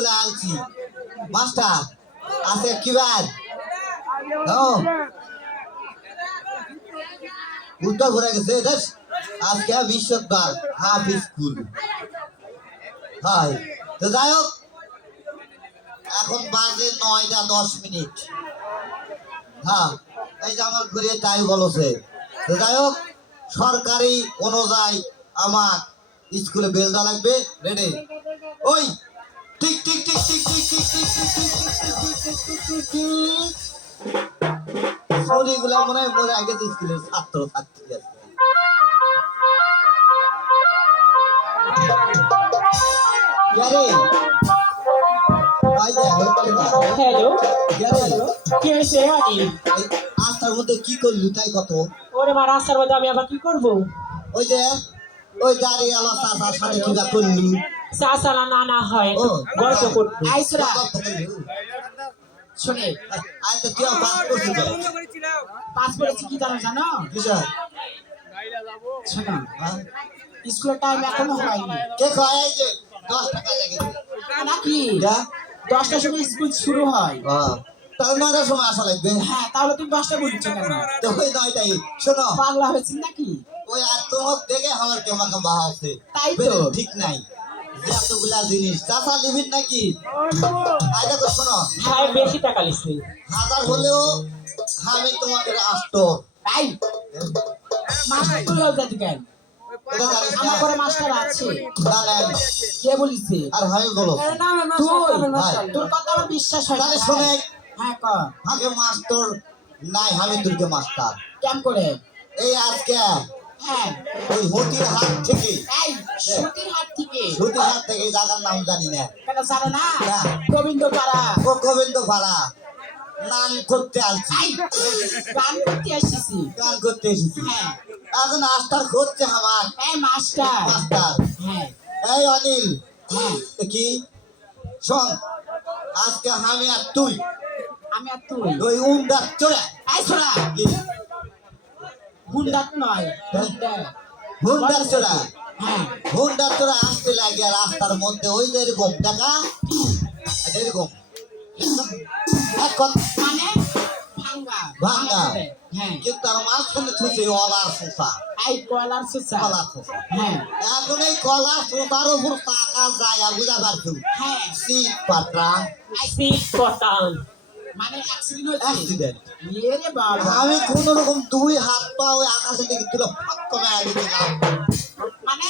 চলে আসছি মাস্টার, আছে কি বার উল্টা ঘুরে গেছে আজকে বিশ্বকাপ হাফ স্কুল। তো যাই হোক, এখন বাজে নয়টা দশ মিনিট। হ্যাঁ এই যে আমার তাই বলছে। তো যাই হোক, সরকারি অনুযায়ী আমার স্কুলে বেল দেওয়া লাগবে। রেডি ওই ঠিক ঠিক ঠিক ঠিক ঠিক ঠিক ঠিক ঠিক ঠিক ঠিক ঠিক ঠিক ঠিক ঠিক শরীরগুলো মনে হয় মনে আগে স্কুলের ছাত্র ছাত্রী আছে কি মধ্যে কি করলু তাই কত ওরে মা রাস্তার মধ্যে আমি আবার কি করব ওই যে ওই দাঁড়িয়ে আলো সাথে কিবা করলু চাচালা না না হয়। ও গল্প করব। আইসরা শুনে। আজ তো তুই পাস করছিস পাস করেছি কি জানো জানো? কিসব শোনো? স্কুলের টাইম এখনও হয়নি। কে কয় যে? দশ টাকা লেগে নাকি দশটার সময় স্কুল শুরু হয়। তাহলে নয়টার সময় আসা লাগবে। হ্যাঁ তাহলে তুমি দশটা বলছো কেন? তো ওই নয়টাই শোনো। পাগলা হয়েছিল নাকি? ওই আর তোমার দেখে আমার কেমন বাহা আছে। তাই তো। ঠিক নাই। এতগুলা জিনিস। চাষা লিমিট নাকি আই দেখো শোনো ভাই বেশি টাকা লিখছি হাজার হলেও আমি তোমাকে আসত। তাই? মাস্টার তুলে যাতে কেন? এটা জানিস না আমার ঘরে মাস্টার আছে। কে বলিছে? আর আমি বলো। তুই। ভাই। তোর কথা আমার বিশ্বাস হয় তাহলে শোনে। হ্যাঁ কর আগে মাস্টার নাই আমি মাস্টার। কেম করে? এই আজকে হ্যাঁ ওই হতির হাত থেকে। সতীর হাত থেকে। হতির হাত থেকে জায়গার নাম জানি না। কেন জানো না। গোবিন্দ পাড়া ও গোবিন্দ পাড়া নাম করতে আসছি। গান করতে এসেছি। গান করতে এসেছি। হ্যাঁ। এখন আস্তার খুঁজছে আমার। এই মাস্টার। মাস্টার। হ্যাঁ। এই অনিল। হ্যাঁ। কি? শোন আজকে আমি আর তুই। আমি আর তুই। ওই উমদার চলে এই ছোড়া হ্যাঁ। আসতে লাগে রাস্তার মধ্যে ওই যে এরকম দেখা? এরকম। তার মাঝখানে ছুটে কলার সোসা কলার সোসা এখন এই কলার সোসার উপর টাকা যায় বুঝা পারছ? শীত পাতা অ্যাক্সিডেন্ট বাবা। আমি কোন রকম দুই হাত পা ওই আকাশে দিকে তুলে ফাঁক করে দিলাম। মানে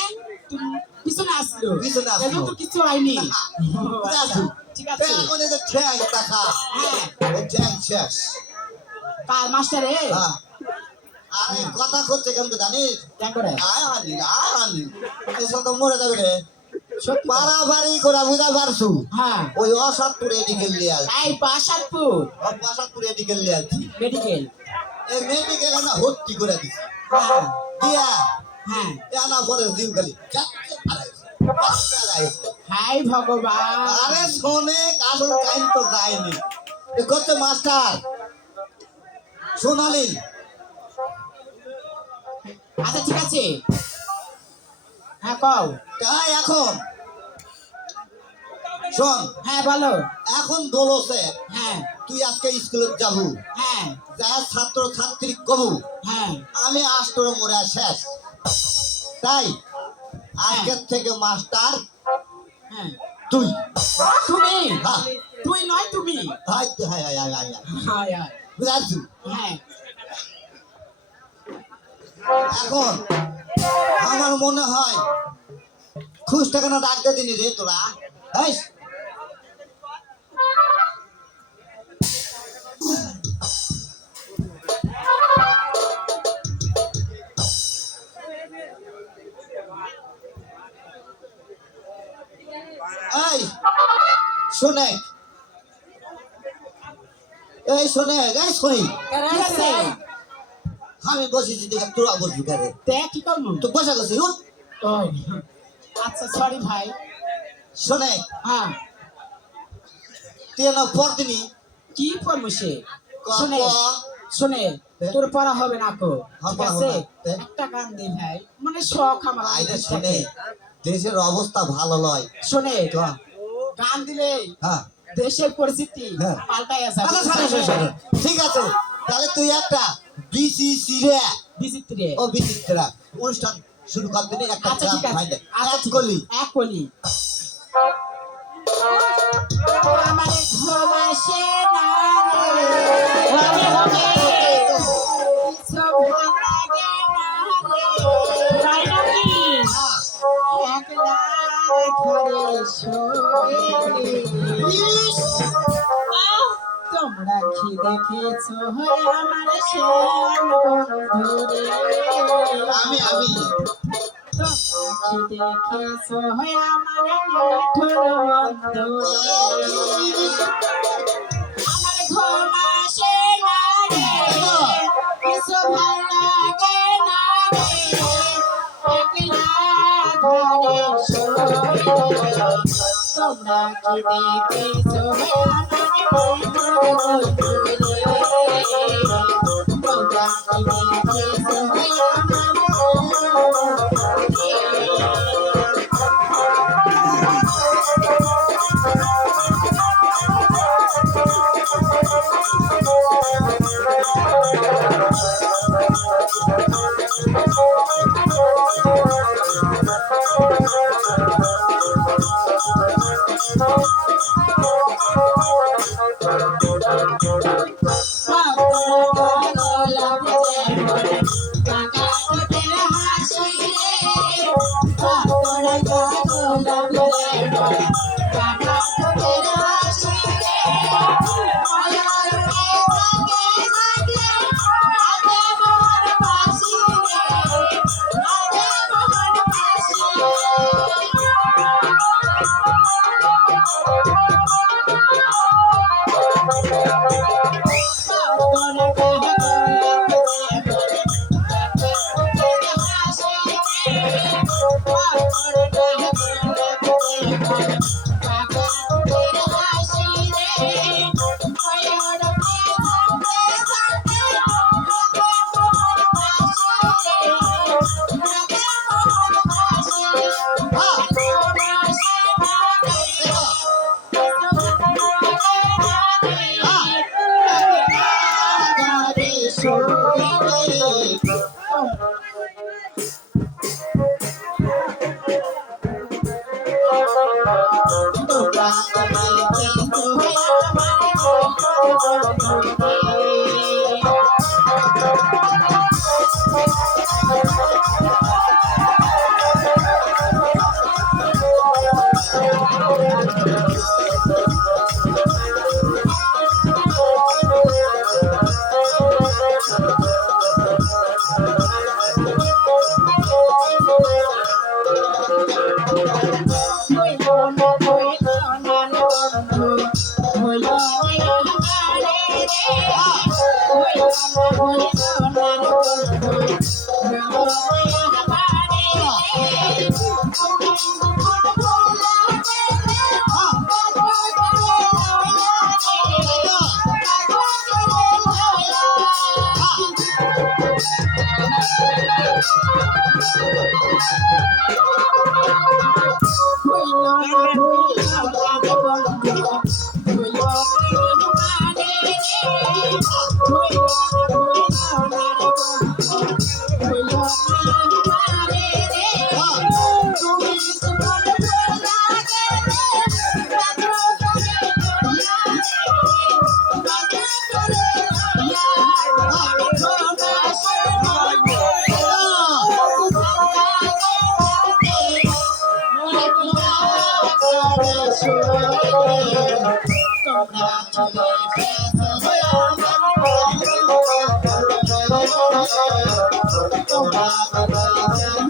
পিছনে আসলো? পিছনে আসলো। তো কিছু হয়নি। ও, বুঝে আছো? ঠিক আছে। এখন এই যে ঠ্যাং টাকা হ্যাঁ। এই ঠ্যাং শেষ। কার মাস্টার রে। আরে কথা করছে কেন জানিস? কেন করে? আয় আনিল আয় আনিল এসব তো মরে যাবে রে। তো? করে বুঝা পারছু? হ্যাঁ। ওই অসাদপুর আসছি এই আসছি মেডিকেল এই মেডিকেল না ভর্তি করে দিছি। হ্যাঁ। দিয়া। হ্যাঁ। পরে দিন খালি। হাই ভগবান। আরে শোনে আসল তো যায়নি। এ মাস্টার। শোনালিন আচ্ছা ঠিক আছে। হ্যাঁ কও। তাই এখন? শোন। হ্যাঁ বলো। এখন বলছে হ্যাঁ। তুই আজকে স্কুলে যাব। হ্যাঁ। যা ছাত্র ছাত্রী কবু। হ্যাঁ। আমি আষ্টর মোড়া শেষ। তাই আজকের থেকে মাস্টার হ্যাঁ। তুই। তুমি? হ্যাঁ। তুই নয় তুমি? Hi hi hi hi hi. Hi বুঝাচ্ছি হ্যাঁ। এখন আমার মনে হয় খুশটা কেন ডাকতে দিনি রে তোরা। হ্যাঁ শোনে। এই শোনে। গাই আমি বসেছি দেখে তোরা বসবি কারে কি করব? তো বসে গেছি উঠ। আচ্ছা সরি ভাই। শোনে হ্যাঁ। তুই না কি করব সে? শুনে শুনে? তোর পড়া হবে না কো। ঠিক আছে? একটা গান দে ভাই। মানে শখ আমার অনেক শোনে দেশের অবস্থা ভালো নয়। শোনে গান দিলে হ্যাঁ। দেশের পরিস্থিতি হ্যাঁ। পাল্টাই আছে আচ্ছা। ঠিক আছে তাহলে তুই একটা বিসিসি রে বিচিত্রে ও বিচিত্রা অনুষ্ঠান শুরু করবি না একটা আচ্ছা ঠিক আছে। আচ্ছা এক আছে। এক কলি। আমার ঘুম আসে না রে হবে হবে সব কি দেখেছ আমার শ্যাম আমি আমি। আমার নিঠুর বন্ধু আমার ঘুম আসে না রে কিছু ভালো লাগে না রে। একলা ঘরে শোয়ে। রে। তোমরা Oh. Oh, Thank you.